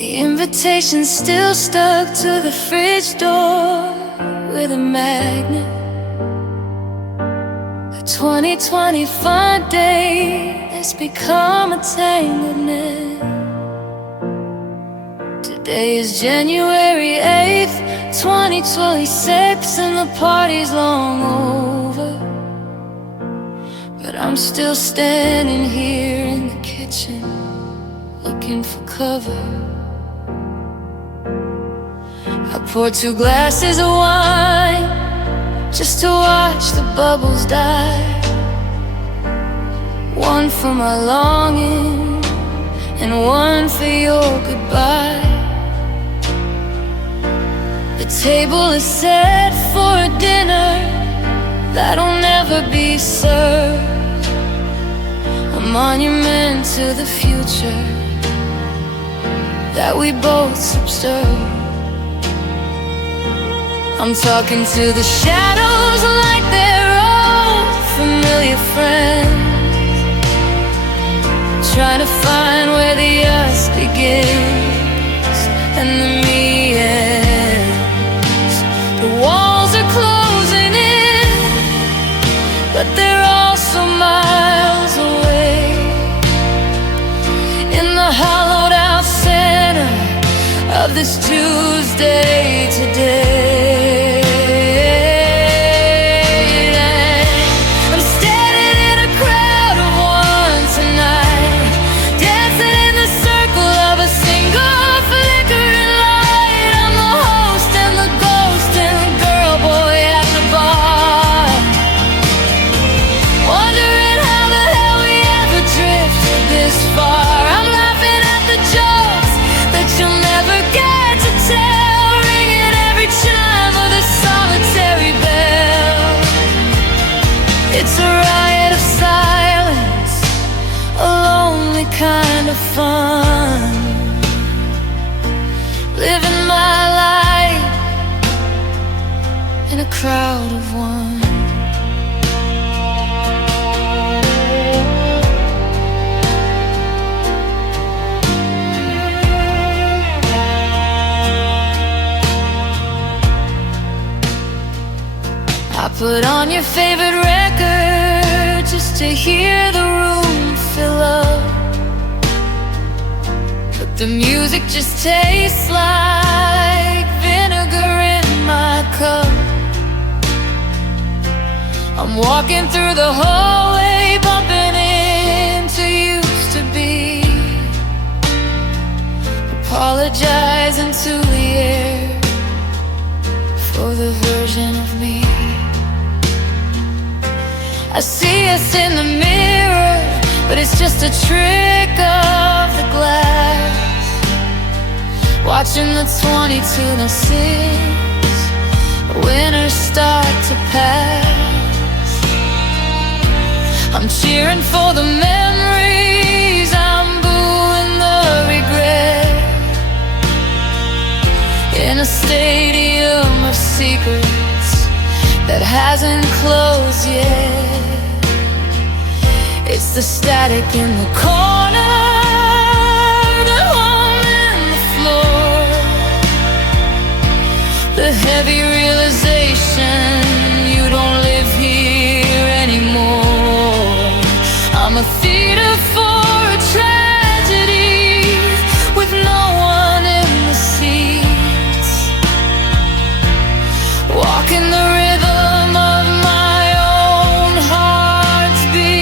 The invitation's still stuck to the fridge door with a magnet. A 2020 fun day has become a tanglement. Today is January 8th, 2026, and the party's long over. But I'm still standing here in the kitchen, looking for cover. I poured 2 glasses of wine just to watch the bubbles die. One for my longing and one for your goodbye. The table is set for a dinner that'll never be served, a monument to the future that we both subserve. I'm talking to the shadows like they're old familiar friends, trying to find where the us begins and the me ends. The walls are closing in, but they're also miles away. In the hollowed out center of this Tuesday today, I'm standing in a crowd of one tonight, dancing in the circle of a single flickering light. I'm the host and the ghost and the girl boy at the bar, wondering how the hell we ever drifted this far. I'm laughing at the jokes that you'll never get to tell, ringing every chime of the solitary bell. It's a riot of silence, a lonely kind of fun, living my life in a crowd of one. I put on your favorite record just to hear the room fill up, but the music just tastes like vinegar in my cup. I'm walking through the hallway, bumping into used to be, apologizing to the air for the version of me I see us in the mirror, but it's just a trick of the glass. Watching the 2206 winners start to pass. I'm cheering for the memories, I'm booing the regret. In a stadium of secrets that hasn't closed yet. It's the static in the corner, the hole in the floor, the heavy realization you don't live here anymore. I'm a theater for a tragedy with no one in the seats, walking the rhythm of my own heart's beat.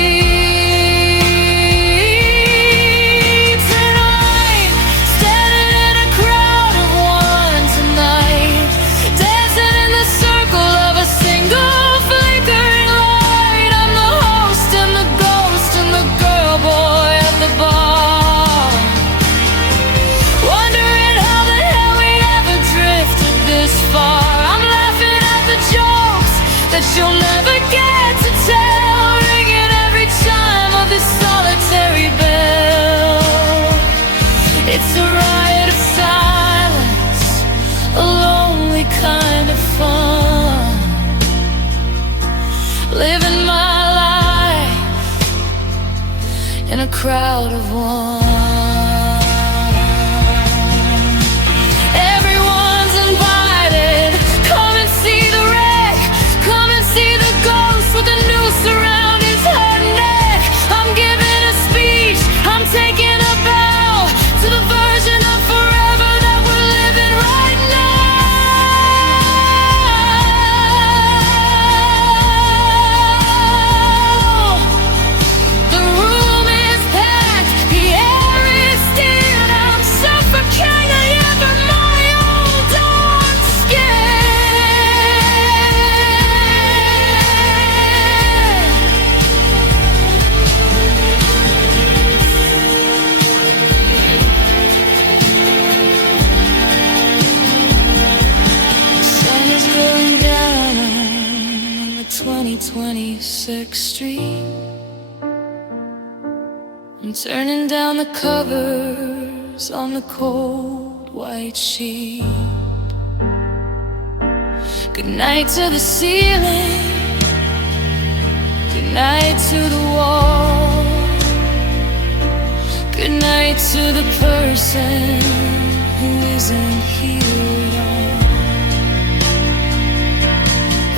And I'm standing in a crowd of one tonight, dancing in the circle of a single flickering light. I'm the host and the ghost and the girl boy at the bar, wondering how the hell we ever drifted this far. I'm laughing at the jokes that you'll never get to tell, ringing every chime of this solitary bell. It's a riot of silence, a lonely kind of fun, living my life in a crowd of one. 26th Street. I'm turning down the covers on the cold white sheet. Good night to the ceiling, good night to the wall, good night to the person who isn't here at all.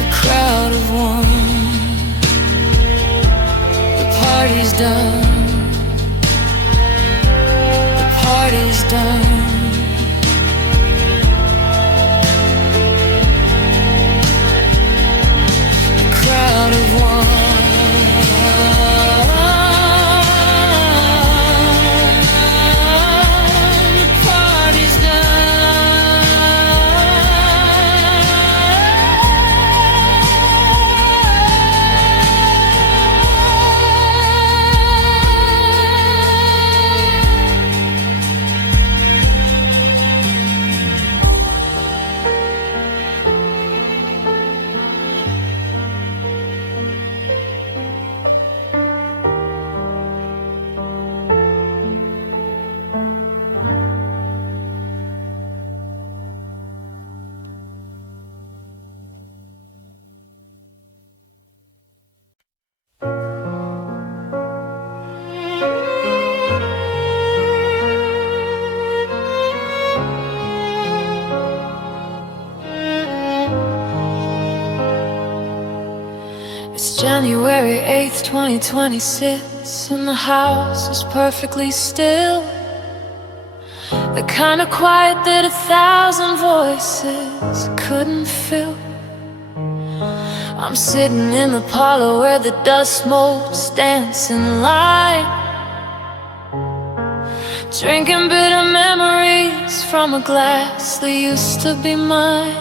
The crowd of one, the party's done, the party's done. The crowd of one. It's January 8th, 2026, and the house is perfectly still. The kind of quiet that 1,000 voices couldn't fill. I'm sitting in the parlor where the dust motes dance in light, drinking bitter memories from a glass that used to be mine.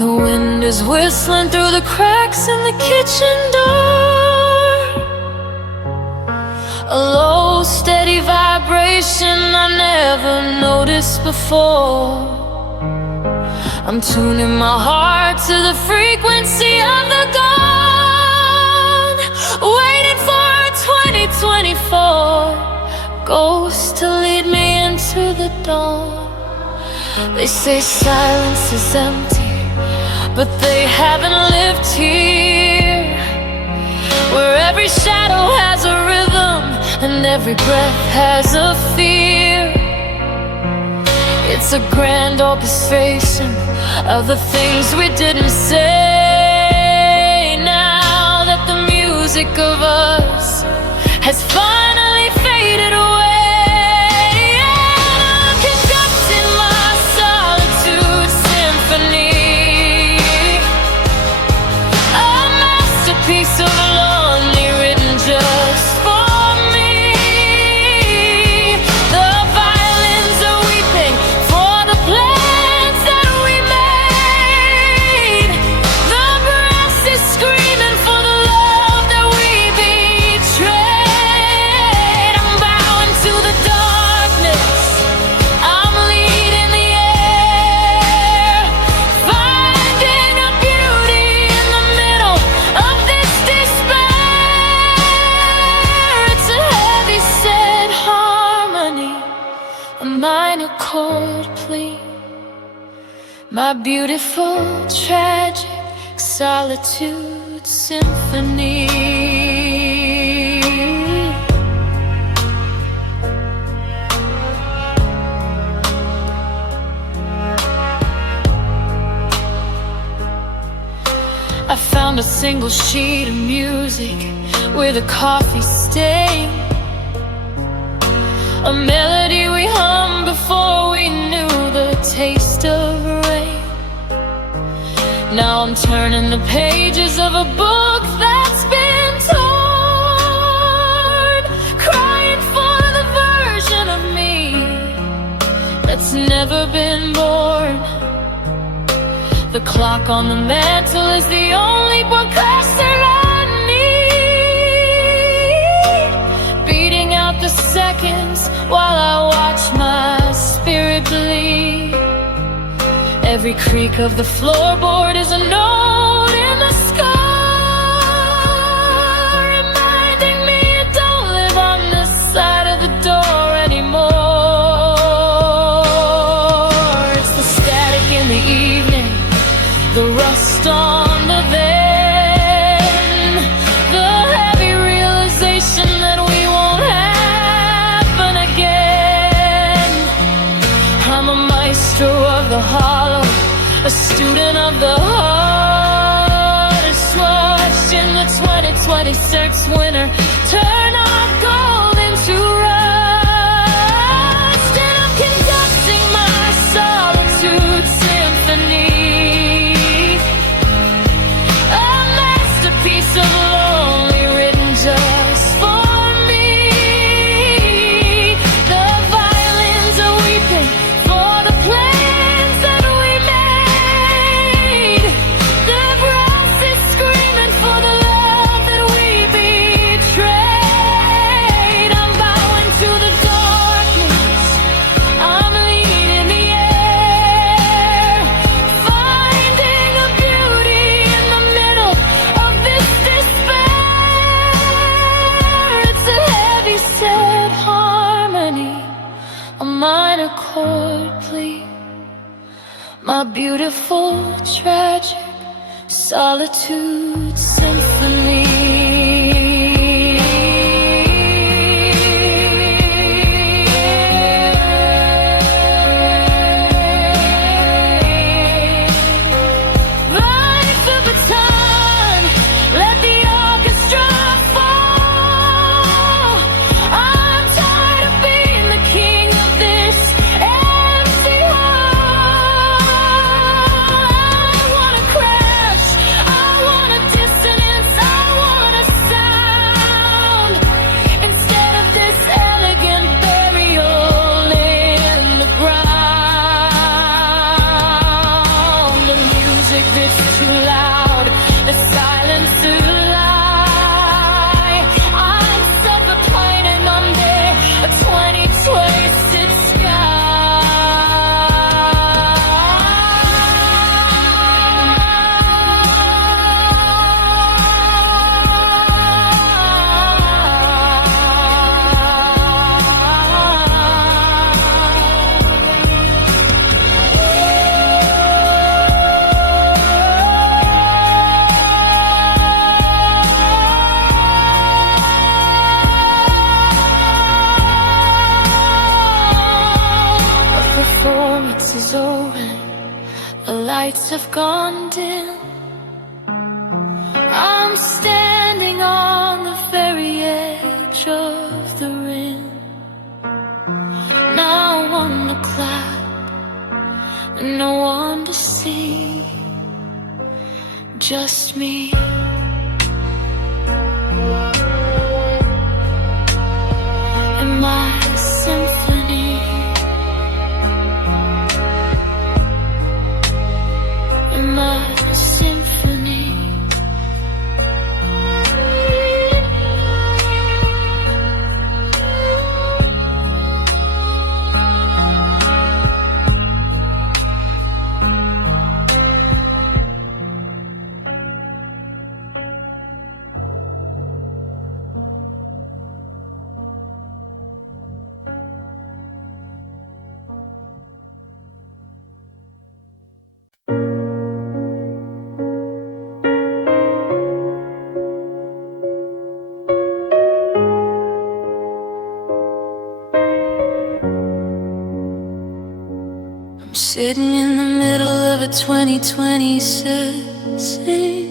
The wind is whistling through the cracks in the kitchen door, a low, steady vibration I never noticed before. I'm tuning my heart to the frequency of the gone, waiting for a 2024 ghost to lead me into the dawn. They say silence is empty, but they haven't lived here, where every shadow has a rhythm and every breath has a fear. It's a grand orchestration of the things we didn't say. Now that the music of us has finally faded away, piece of lonely written just for me. The violins are weeping for the plans that we made. The brass is screaming for the love that we betrayed. I'm bowing to the darkness, I'm leading the air, finding a beauty in the middle of this despair. It's a heavy set harmony, a minor chord plea, my beautiful tragic solitude symphony. I found a single sheet of music with a coffee stain, a melody we hummed before we knew the taste of rain. Now I'm turning the pages of a book that's been torn, crying for the version of me that's never been born. The clock on the mantle is the only broadcaster I need, beating out the seconds while I watch my spirit bleed. Every creak of the floorboard is a note in the sky. hollow, a student of the heart, swashed in the 2026 winter. Turn our gold into rust, and I'm conducting my solitude symphony, a masterpiece of lonely written just for me. The violins are weeping for the plans that we made. The brass is screaming for the love that we betrayed. I'm bowing to the darkness, I'm leaning the air, finding a beauty in the middle of this despair. It's a heavy sad harmony, a minor chord plea, my beautiful tragic solitude symphony. Ride the baton, let the orchestra fall. I'm tired of being the king of this empty hall. I wanna crash, I want a dissonance, I want a sound, instead of this elegant burial in the ground. The music that's too loud, the silence is a lie. I'm suffocating under a 20-twisted The performance is over, the lights have gone dim. I'm standing on the very edge of the rim. No one to clap, no one to see, just me. And my symphony, and my symphony. I'm sitting in the middle of a 2026 scene,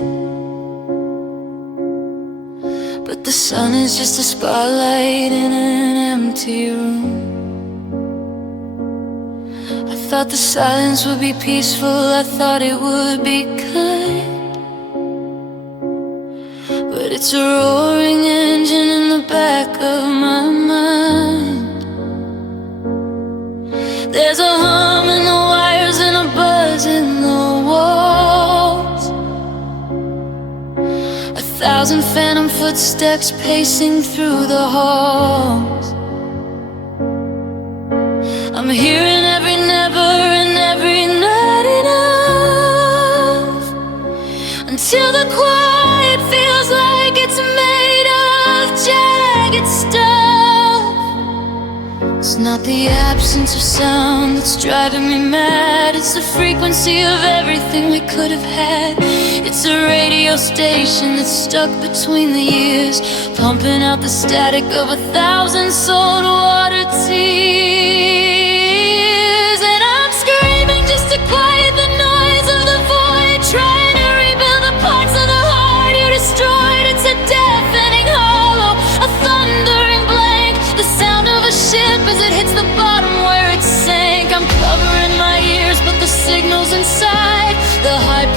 but the sun is just a spotlight in an empty room. I thought the silence would be peaceful, I thought it would be kind, but it's a roaring engine in the back of my mind. There's a hum in the wires and a buzz in the walls, 1,000 phantom footsteps pacing through the halls. I'm hearing every never and every not enough, until the quiet feels like it's made of jagged stuff. It's not the absence of sound that's driving me mad, it's the frequency of everything we could have had. It's a radio station that's stuck between the years, pumping out the static of 1,000 salt water tears. And I'm screaming just to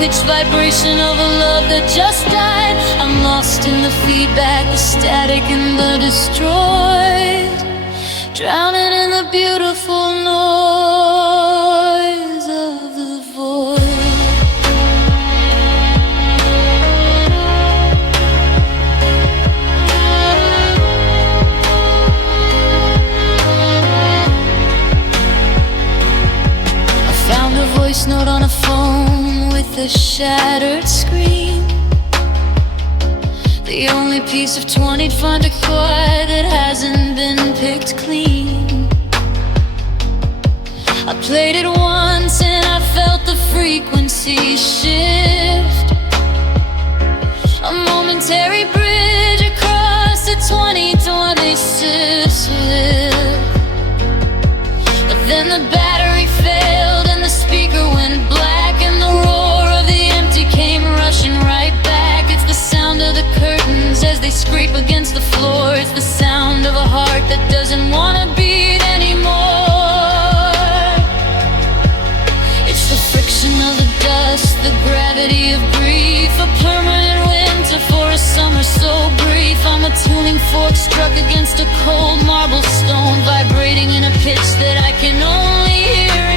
high-pitched vibration of a love that just died. I'm lost in the feedback, the static and the destroyed, drowning in the beautiful noise of the void. I found a voice note on a phone with a shattered screen, the only piece of 20'd find a chord that hasn't been picked clean. I played it once and I felt the frequency shift, a momentary bridge across the 2026 lift. But then the battery failed and the speaker went black, and the roar of the empty came rushing right back. It's the sound of the curtains as they scrape against the floor. It's the sound of a heart that doesn't wanna beat anymore. It's the friction of the dust, the gravity of grief, a permanent winter for a summer so brief. I'm a tuning fork struck against a cold marble stone, vibrating in a pitch that I can only hear anymore.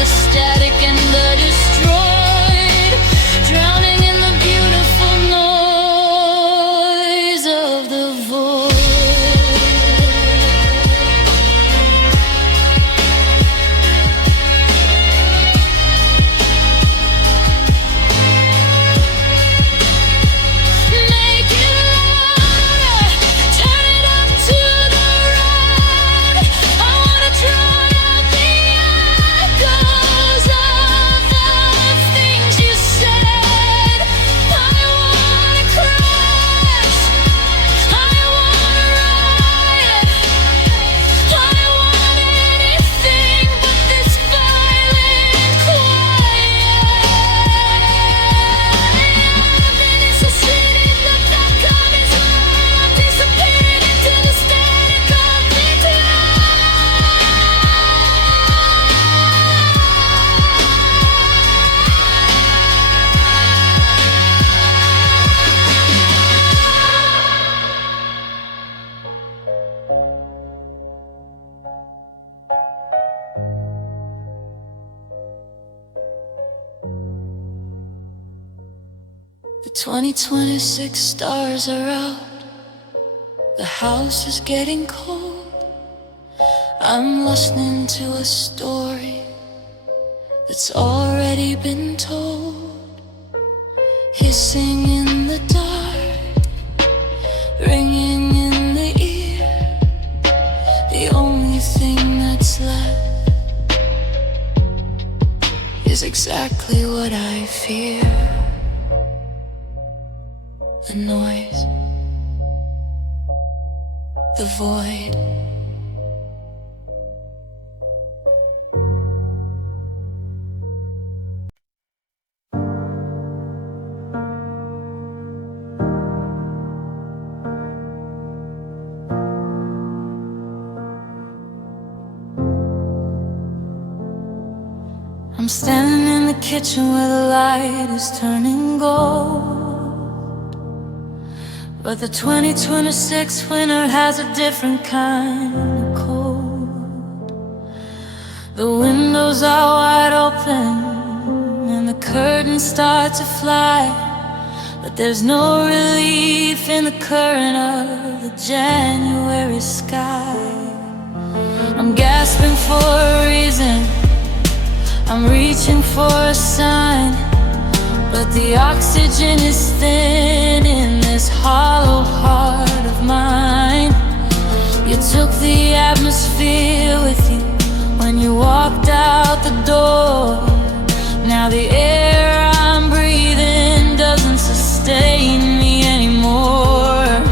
The static and the destroyed, drowning in the beautiful noise of the void. Make it louder, turn it up to the right. I wanna drown out the echoes of the things you said. I wanna crash, I wanna riot, I want anything but this violent quiet. It's a city that come is I'm disappearing into the static of the The 2026 stars are out, the house is getting cold. I'm listening to a story that's already been told, hissing in the dark, ringing in the ear. The only thing that's left is exactly what I fear. The noise, the void. I'm standing in the kitchen where the light is turning gold, but the 2026 winter has a different kind of cold. The windows are wide open and the curtains start to fly, but there's no relief in the current of the January sky. I'm gasping for a reason, I'm reaching for a sign, but the oxygen is thin in this hollow heart of mine. You took the atmosphere with you when you walked out the door. Now the air I'm breathing doesn't sustain me anymore.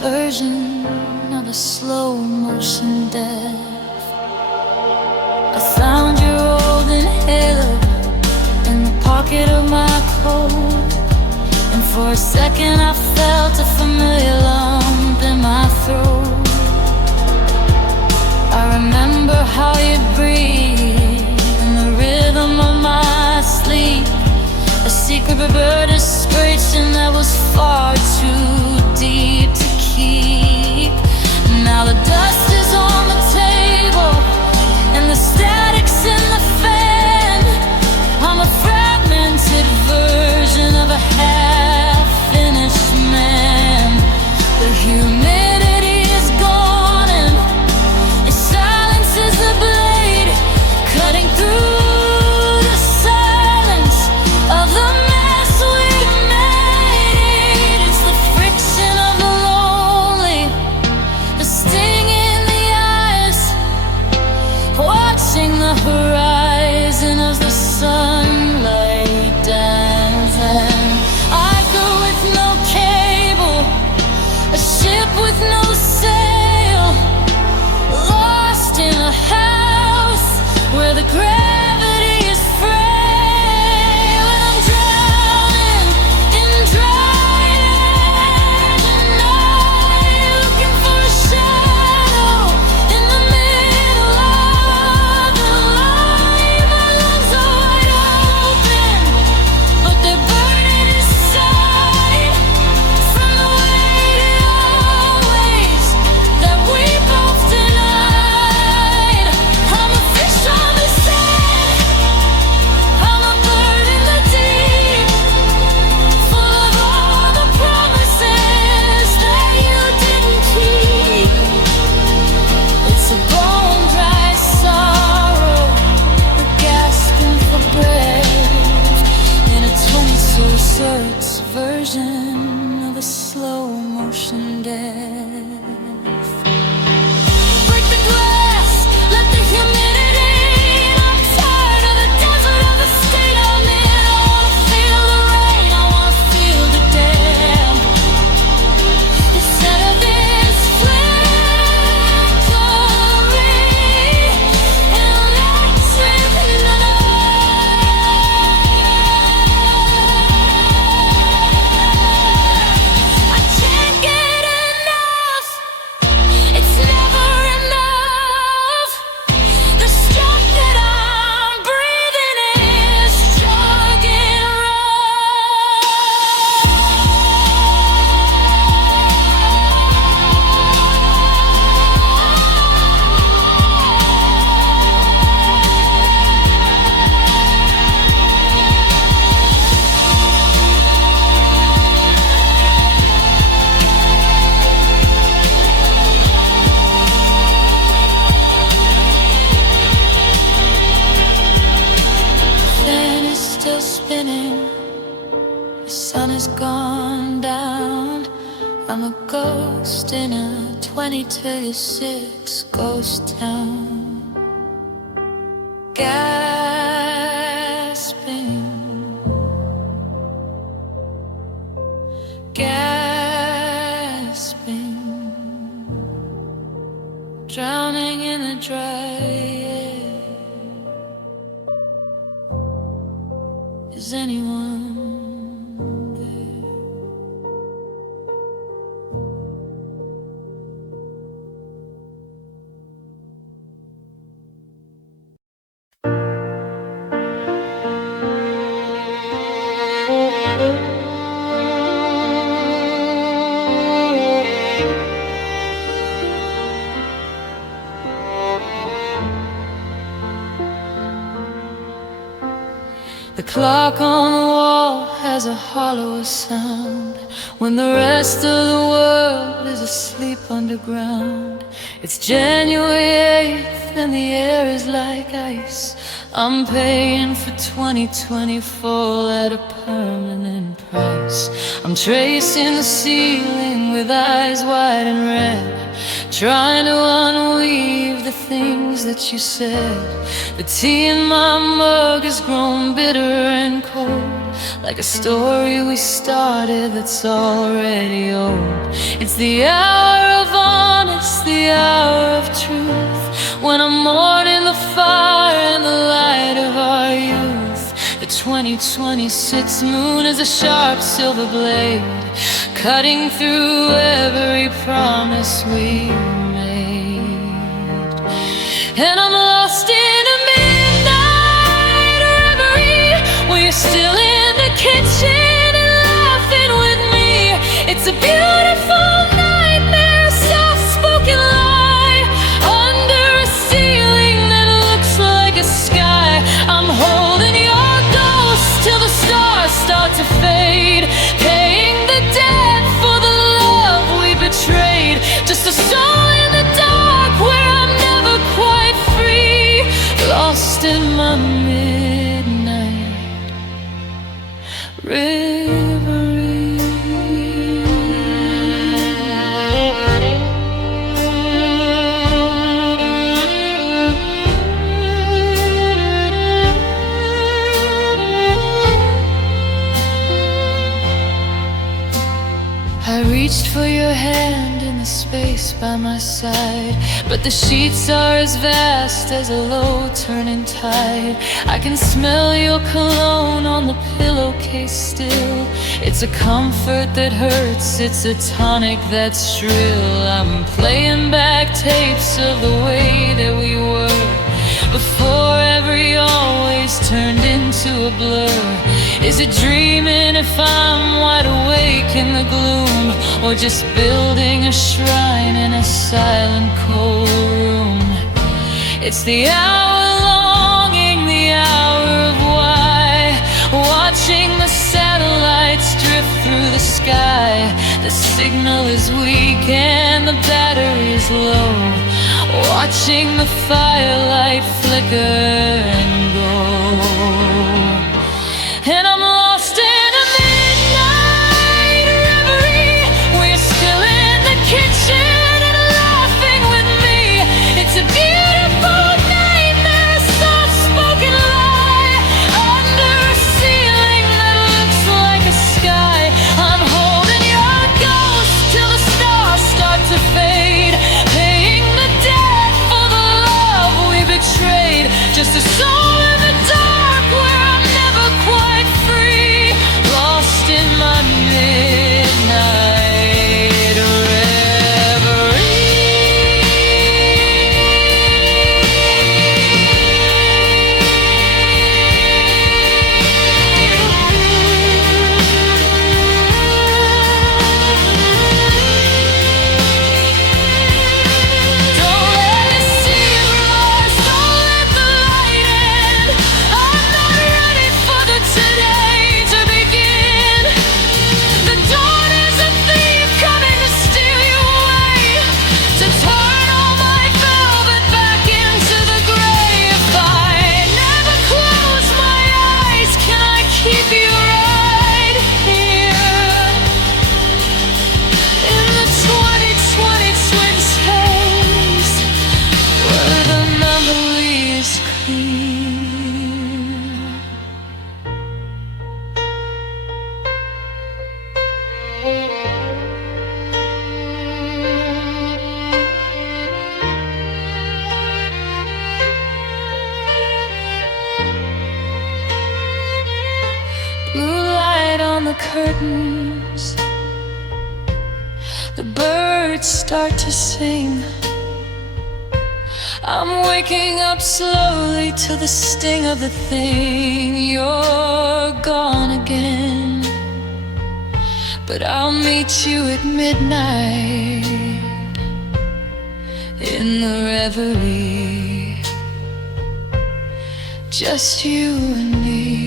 version of a slow motion death. I found your old inhaler in the pocket of my coat, and for a second I felt a familiar lump in my throat. I remember how you breathed in the rhythm of my sleep, a secret bird is screeching that was far too deep to keep. Now the dust is on the table and the static's in the fan. I'm a fragmented version of a half-finished man. The humidity is gone and it silences the blade, cutting through the horizon as the sunlight dancing. I go with no cable, a ship with no sail, lost in a house where the gravity is frail. And I'm drowning in dry air tonight, looking for a shadow in the middle of the light. My lungs are wide open, but they're burning inside from the weight always that we both denied. I'm a fish on the sand, I'm a bird in the deep, full of all the promises that you didn't keep. It's a bone-dry sorrow, gasping for breath in a 20-soul search version of a slow motion death. Break the glass, let the humidity in. I'm tired of the desert, of the state I'm in. I wanna feel the rain, I wanna feel the damp. Instead of this factory electric night, I can't get enough. It's never enough. The stuff that I'm breathing is chugging fan is still spinning, the sun has gone down. I'm a ghost in a 2026 ghost town, gasping, gasping, drowning in the dry air. Is anyone there? The clock on the wall has a hollow sound when the rest of the world is asleep underground. It's January 8th and the air is like ice. I'm paying for 2024 at a permanent price. I'm tracing the ceiling with eyes wide and red, trying to unweave the things that you said. The tea in my mug has grown bitter and cold. like a story we started that's already old. It's the hour of honest, the hour of truth, when I'm mourning the fire and the light of our youth. The 2026 moon is a sharp silver blade, cutting through every promise we made. And I'm lost in a midnight reverie, when you're still in the kitchen and laughing with me. It's a beautiful nightmare, a soft-spoken lie, under a ceiling that looks like a sky. I'm holding your ghost till the stars start to fade, paying the debt for the love we betrayed. Just a soul in the dark where I'm never quite free, lost in my midnight reverie. I reached for your hand in the space by my side, but the sheets are as vast as a low turning tide. I can smell your cologne on the pillowcase still. It's a comfort that hurts, it's a tonic that's shrill. I'm playing back tapes of the way that we were, before every always turned into a blur. Is it dreaming if I'm wide awake in the gloom, or just building a shrine in a silent cold room? It's the hour longing, the hour of why, watching the satellites drift through the sky. The signal is weak and the battery is low, watching the firelight flicker and go. And I'm lost in a midnight reverie, we're still in the kitchen and laughing with me. It's a beautiful nightmare, a soft-spoken lie, under a ceiling that looks like a sky. I'm holding your ghost till the stars start to fade, paying the debt for the love we betrayed. Just a soul in the dark where I'm never quite free, lost in my midnight reverie. Don't let me see your eyes, don't let the light in. I'm not ready for the today to begin. The dawn is a thief coming to steal you away, to turn all my velvet back into the gray. If I never close my eyes, can I keep you right here in the 2020 twin space, where the memory is clear? Blue light on the curtains, the birds start to sing. I'm waking up slowly to the sting of the thing. You're gone again, but I'll meet you at midnight in the reverie, just you and me.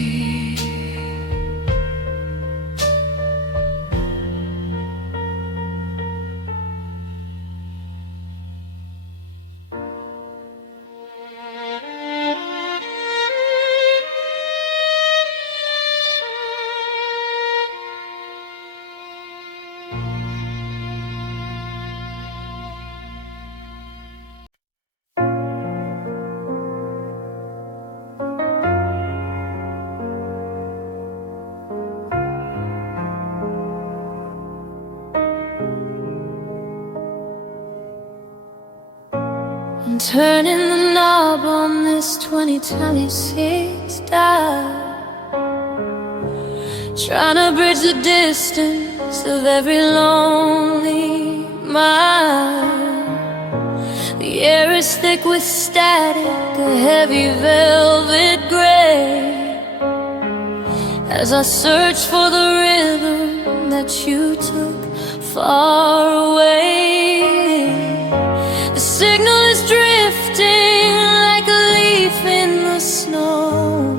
turning the knob on this 2026 dial, trying to bridge the distance of every lonely mile. The air is thick with static, a heavy velvet gray, as I search for the rhythm that you took far away. The signal is drifting like a leaf in the snow,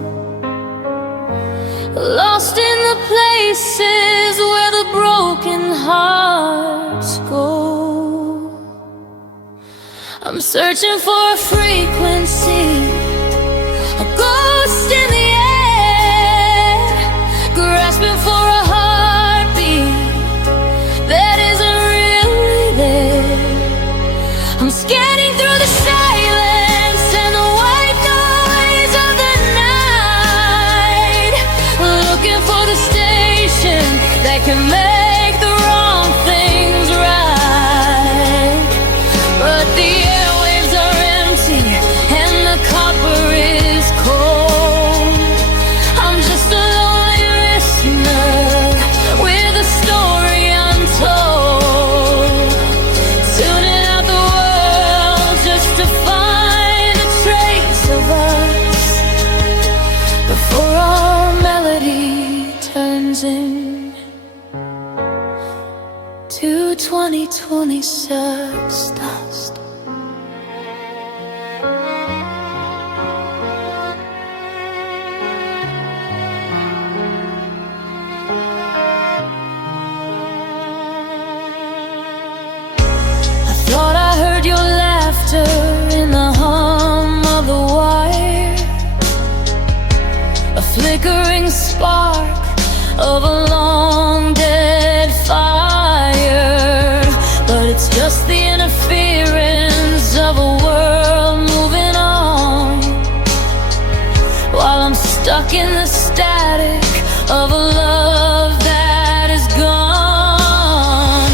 lost in the places where the broken hearts go. I'm searching for a frequency, a ghost in the air, grasping for a heartbeat that isn't really there. I'm scanning through the silence and the white noise of the night, looking for the station that can make the wrong things right. But the airwaves are empty and the copper is cold. I'm just a lonely listener with a story untold, tuning out the world just to find a trace of us before our melody turns into 2026 dust. I thought I heard your laughter in the hum of the wire, a flickering spark of a long dead fire. But it's just the interference of a world moving on, while I'm stuck in the static of a love that is gone.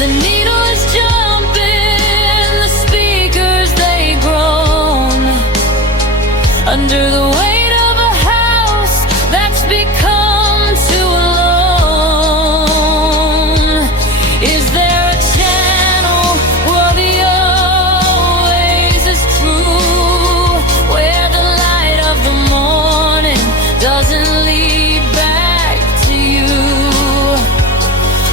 The needle is jumping, the speakers they groan under the weight of a house that's become too alone. Is there a channel where the always is true, where the light of the morning doesn't lead back to you?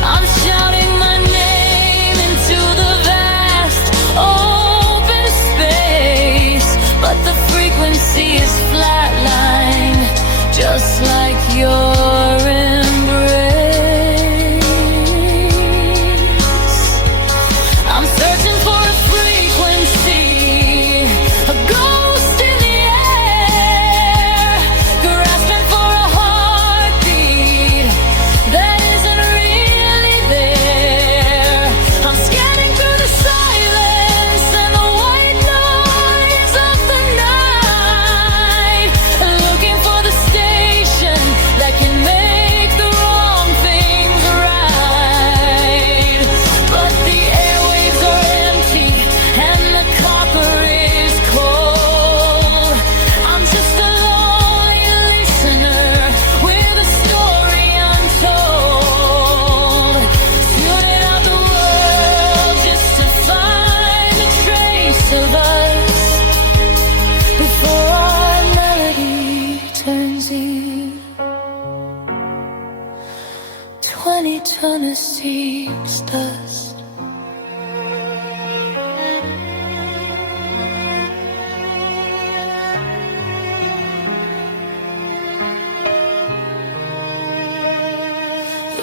I'm shouting my name into the vast open space, but the frequency is flatlined, just like your embrace. I'm searching for a frequency, a ghost in the air, grasping for a heartbeat that isn't really there. I'm scanning through the silence and the white noise of the night, looking for the station that can make the wrong things right. But the airwaves are empty and the copper is cold. I'm just a lonely listener with a story untold, tuning out the world just to find a trace of us before our melody turns in 2026 dust.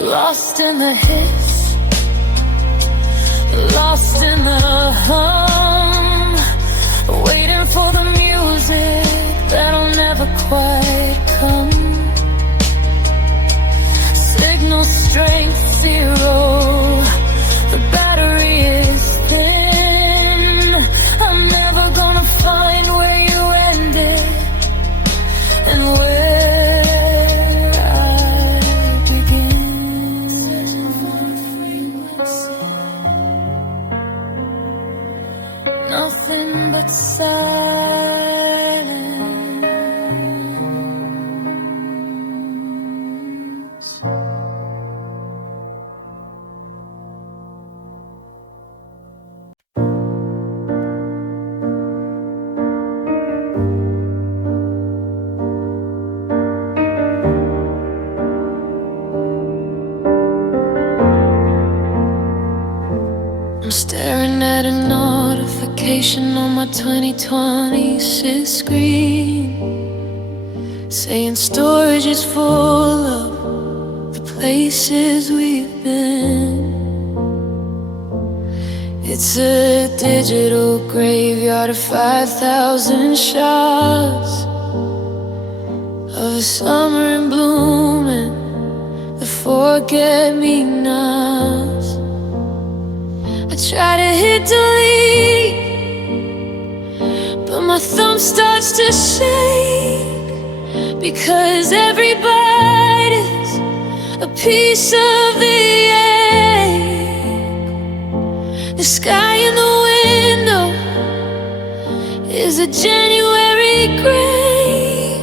Lost in the hiss, lost in the hum, waiting for the music that'll never quite come. Signal strength zero, the battery is thin. I'm never gonna find where you ended and where I begin. Searching for a frequency, nothing but I'm staring at a notification on my 2026 screen, saying storage is full of the places we've been. It's a digital graveyard of 5,000 shots of a summer in bloom and the forget-me-nots. I try to hit delete, but my thumb starts to shake, because every bite is a piece of the ache. The sky in the window is a January gray,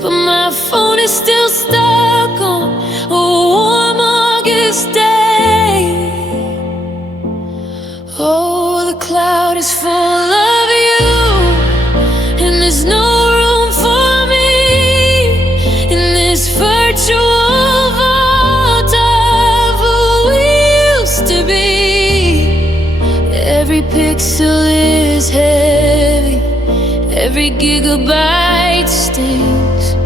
but my phone is still stuck on a warm August day. Oh, the cloud is full of you, and there's no room for me in this virtual vault of who we used to be. Every pixel is heavy, every gigabyte stings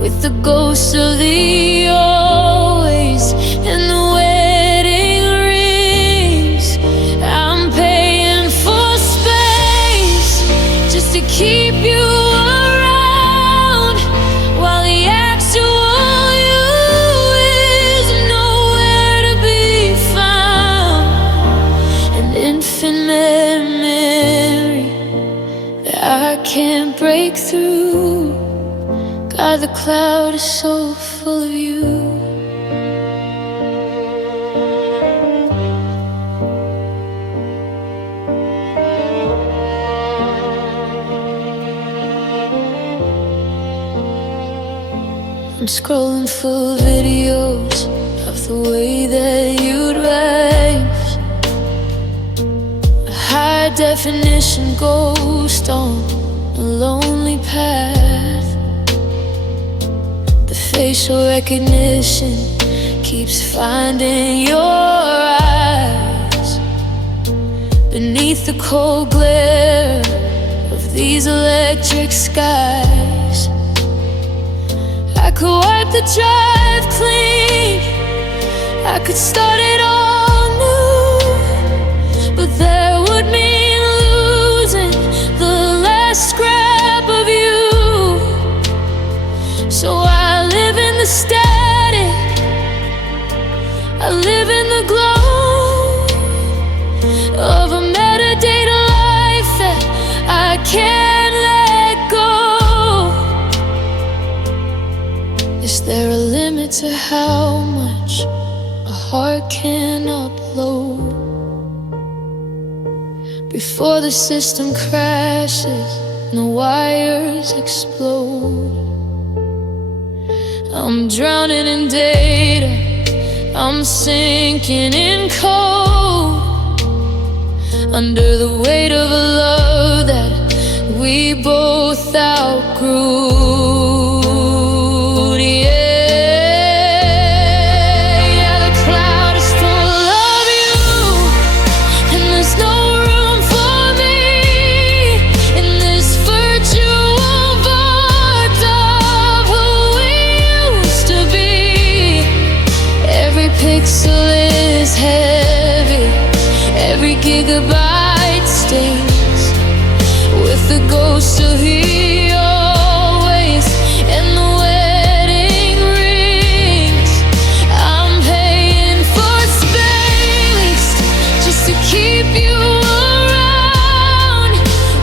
with the ghosts of the always and the wedding rings. I'm paying for space just to keep you around, while the actual you is nowhere to be found. An infinite memory that I can't break through. God, the cloud is so full of you. I'm scrolling through videos of the way that you'd rise, a high definition ghost on a lonely path. The facial recognition keeps finding your eyes beneath the cold glare of these electric skies. I could wipe the drive clean, I could start it all new, but that would mean losing the last scrap of you. So I live in the static, I live in the glow of a metadata life that I can't let go. Is there a limit to how much a heart can upload before the system crashes and the wires explode? I'm drowning in data, I'm sinking in cold, under the weight of a love that we both outgrew. Yeah, the cloud is full of you, and there's no room for me in this virtual vault of who we used to be. Every pixel is heavy, every gigabyte stings with the ghost of the always and the wedding rings. I'm paying for space just to keep you around,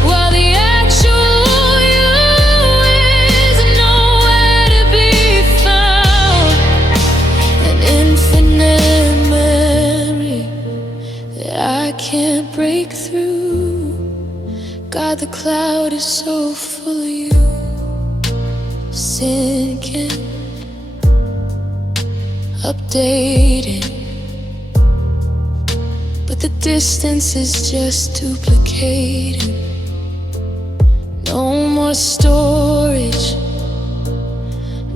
while the actual you is nowhere to be found. An infinite memory that I can't break through. God, the cloud is so full of you, sinking, updating, but the distance is just duplicating. No more storage,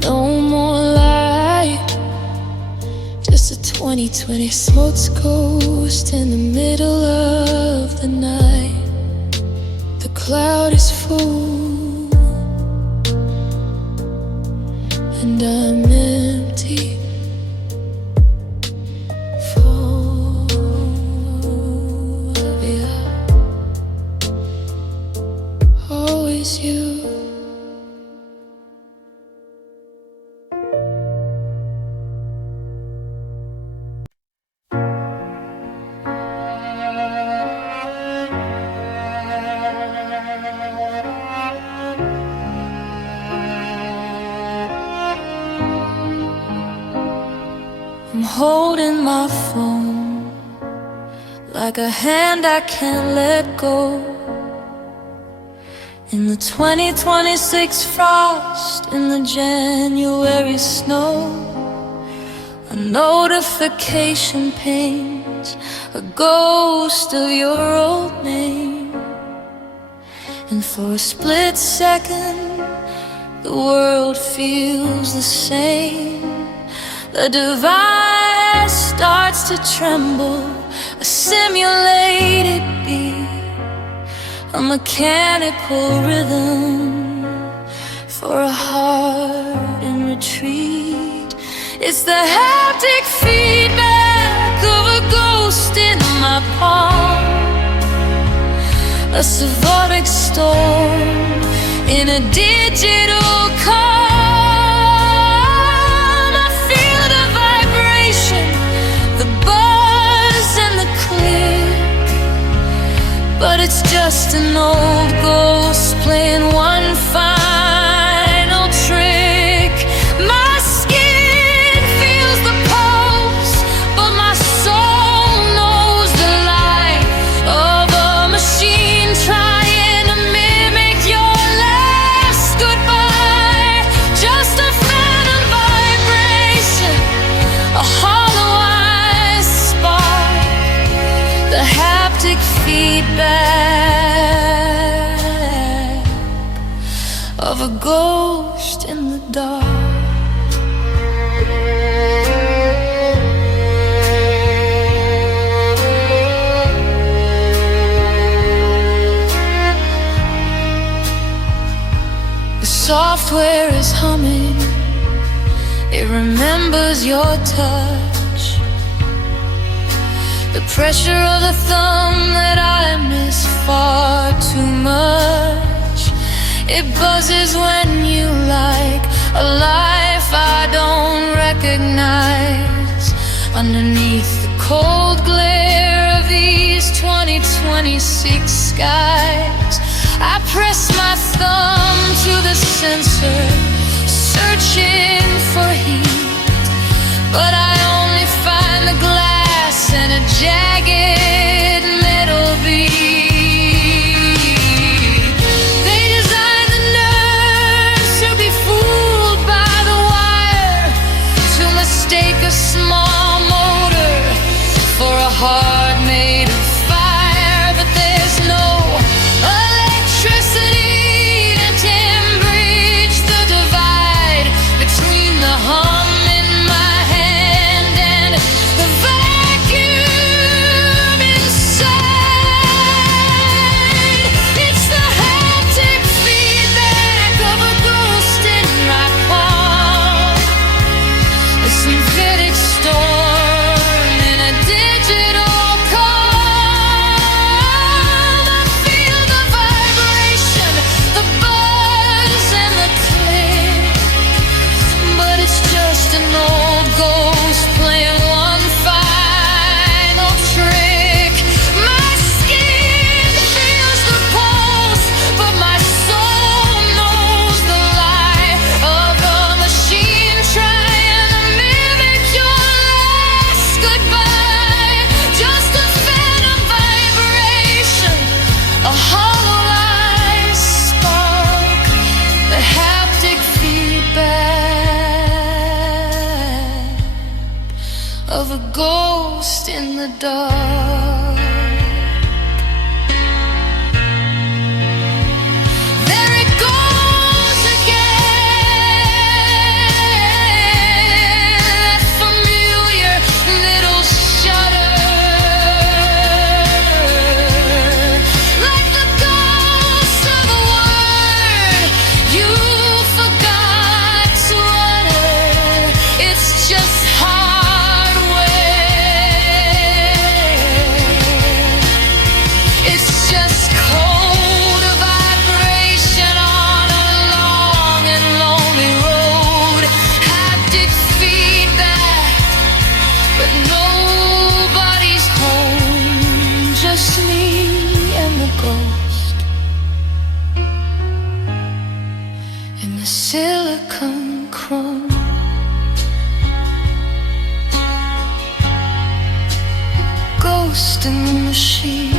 no more light, just a a 2020 sports ghost in the middle of the night. The cloud is full and I'm empty. Full of you. Always you. I'm holding my phone like a hand I can't let go. In the 2026 frost, in the January snow, a notification paints a ghost of your old name. And for a split second, the world feels the same. The device starts to tremble, a simulated beat, a mechanical rhythm for a heart in retreat. It's the haptic feedback of a ghost in my palm, a Slavonic storm in a digital calm. I feel the vibration, the buzz and the click, but it's just an old ghost playing one final trick. My skin feels the pulse, but my soul knows the light of a machine trying to mimic your last goodbye. Just a phantom vibration, a hollow eyes spark, the haptic feedback of a ghost in the dark. The software is humming, it remembers your touch, the pressure of the thumb that I miss far too much. It buzzes when you like a life I don't recognize. Underneath the cold glare of these 2026 skies, I press my thumb to the sensor, searching for heat, but I only find the glass and a jagged metal bead. They designed the nerves to be fooled by the wire, to mistake a small motor for a heart made of fire. But there's no electricity to bridge the divide between the hum in my hand and the vacuum inside. It's the haptic feedback of a ghost in my palm, a synthetic storm in a digital calm. I feel the vibration, the buzz and the click, but it's just an old ghost playing one final trick. My skin feels the pulse, but my soul knows the lie of a machine trying to mimic your last goodbye. Just a phantom vibration, a hollow eye spark, the haptic feedback of a ghost in the dark. There it goes again, that familiar lost in the machine.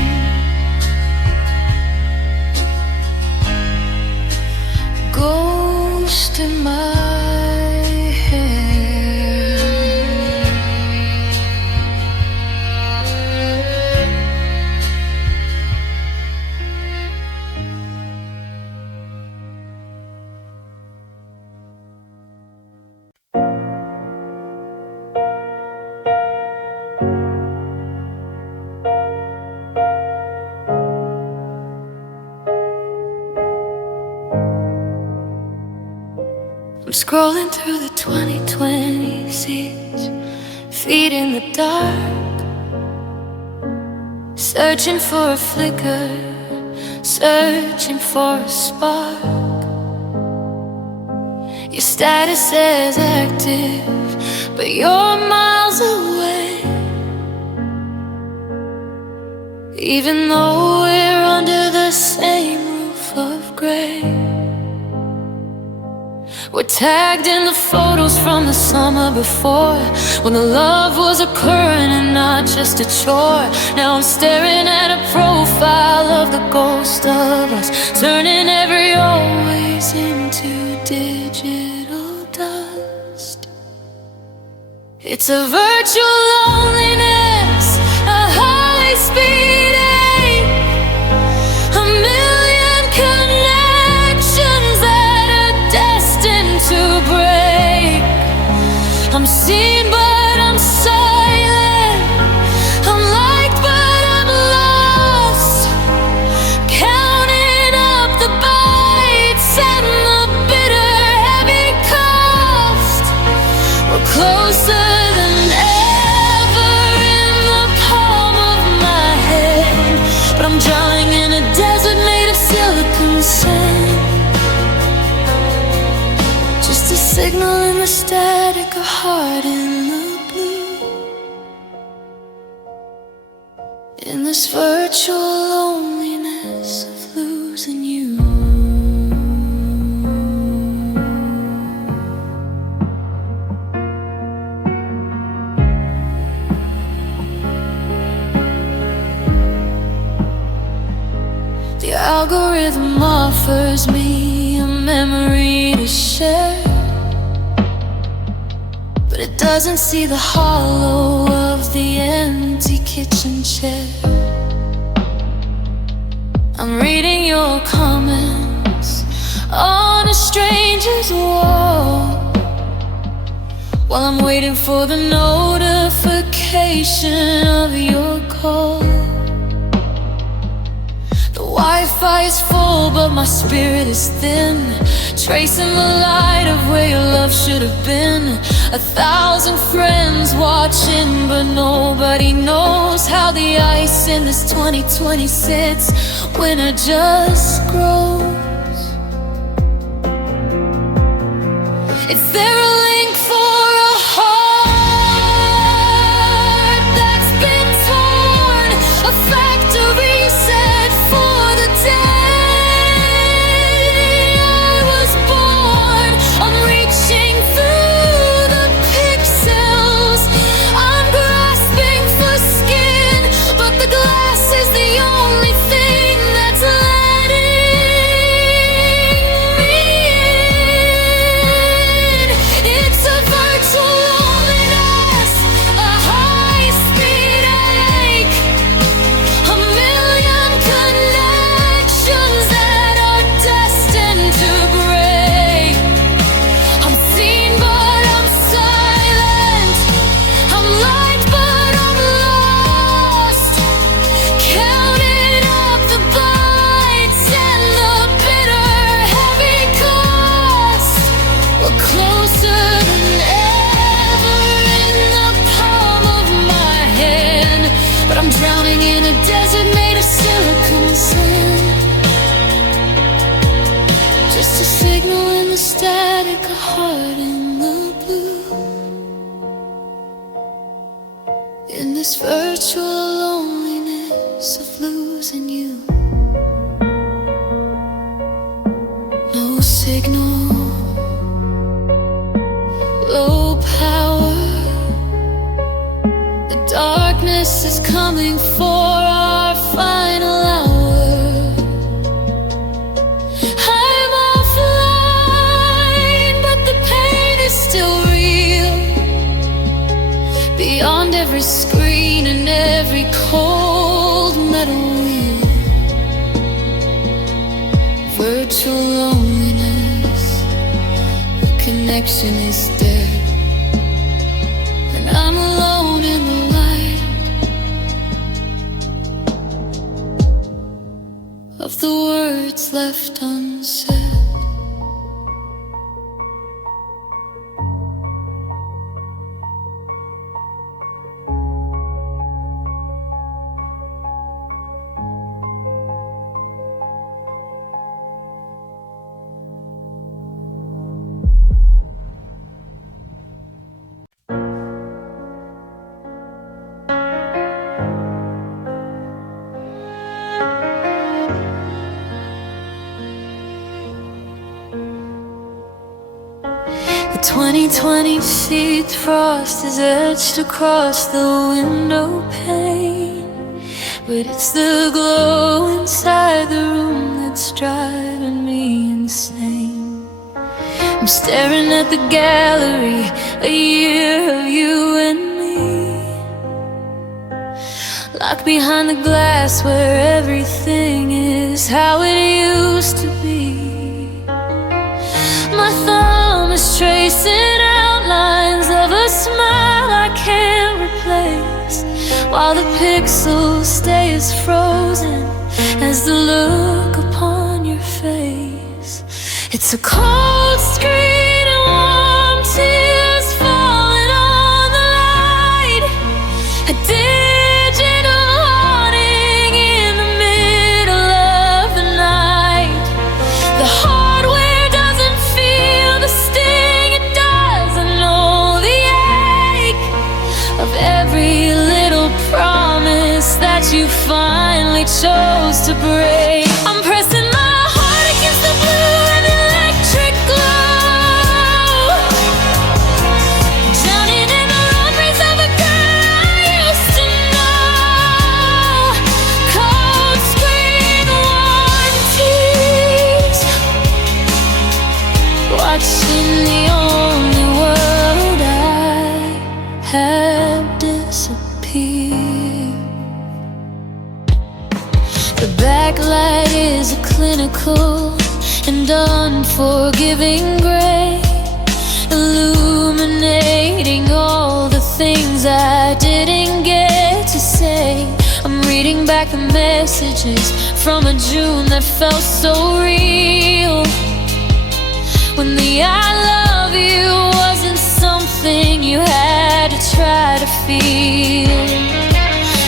Ghost in my I'm scrolling through the 2020s, each feet in the dark, searching for a flicker, searching for a spark. Your status says active, but you're miles away. Even though we're under the same roof of gray, we're tagged in the photos from the summer before, when the love was occurring and not just a chore. Now I'm staring at a profile of the ghost of us, turning every always into digital dust. It's a virtual loneliness, a high-speed ache, a million connections that are destined to break. I'm seen but I'm silent, I'm liked but I'm lost, counting up the bites and the bitter heavy cost. We're closer than ever in the palm of my hand, but I'm drowning in a desert made of silicon sand. Just a signal in the static, a heart in the blue, in this virtual loneliness of losing you. The algorithm offers me a memory to share, but it doesn't see the hollow of the empty kitchen chair. I'm reading your comments on a stranger's wall, while I'm waiting for the notification of your call. The Wi-Fi is full, but my spirit is thin, tracing the light of where your love should have been. 1,000 friends watching, but nobody knows how the ice in this 2020 sits when it just grows. Is there a link for a heart that's been torn, a factory set for the day I was born? I'm reaching through the pixels, I'm grasping for skin, but the glass is the only thing that's letting me in. It's a virtual loneliness, a high-speed ache, a million connections that are destined to break. I'm seen but I'm silent, I'm liked but I'm lost, counting up the bites and the bitter heavy cost. We're closer than ever in the palm of my hand, but I'm drowning in a desert made of silicon sand. Just a signal in the static, a heart in the blue, in this virtual loneliness of losing you. No signal, low power, the dark darkness is coming for our final hour. I'm offline, but the pain is still real. Beyond every screen and every cold metal wheel, virtual loneliness, the connection is dead, and I'm alone in the light of the words left unsaid. The 2020 sheet frost is etched across the window pane, but it's the glow inside the room that's driving me insane. I'm staring at the gallery, a year of you and me, locked behind the glass where everything is how it used to be. My thumb is tracing outlines of a smile I can't replace, while the pixels stay as frozen as the look upon your face. It's a cold screen and warm tears falling on the light, a digital haunting in the middle of the night. The hardware doesn't feel the sting it does. I know the ache of every little promise that you finally chose to break. I'm pressing my heart against the blue and electric glow, drowning in the memories of a girl I used to know. Cold screen, warm tears, watching the only world I have disappear. The backlight is a clinical and unforgiving gray, illuminating all the things I didn't get to say. I'm reading back the messages from a June that felt so real, when the I love you wasn't something you had to try to feel.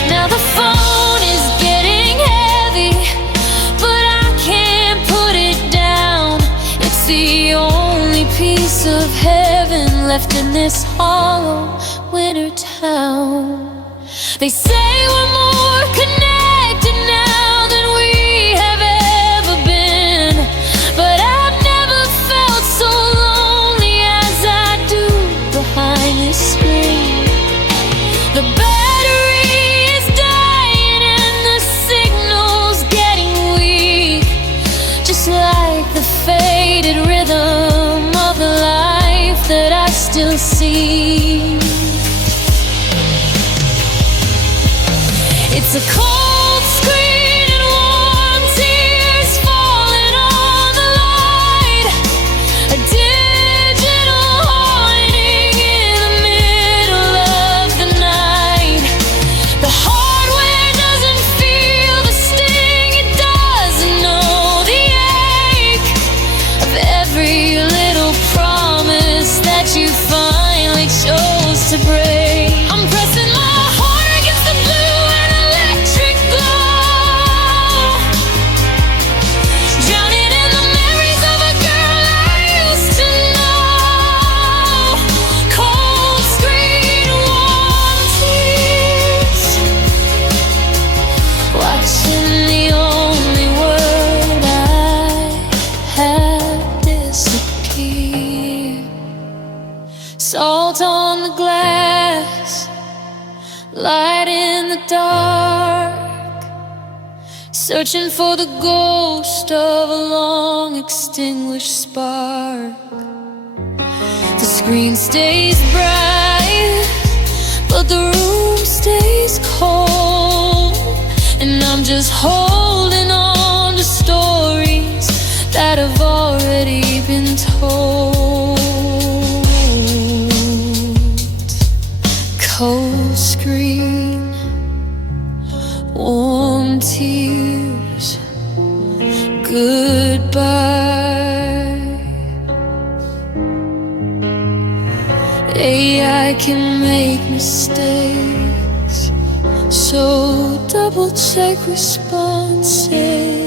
Now the phone is getting heavy, but I can't put it down. It's the only piece of heaven left in this hollow winter town. They say we're more connected now than we have ever been, but I've never felt so lonely as I do behind this screen. The battery is dying and the signal's getting weak, just like the faded rhythm of the life that I still see. It's a cold screen and warm tears falling on the light, a digital haunting in the middle of the night. The hardware doesn't feel the sting it does. I know the ache of every little promise that you finally chose to break. I'm pressing my heart against the blue and electric light in the dark, searching for the ghost of a long extinguished spark. The screen stays bright, but the room stays cold, and I'm just holding on to stories that have already been told. Cold screen, warm tears, goodbye. AI can make mistakes, so double check responses.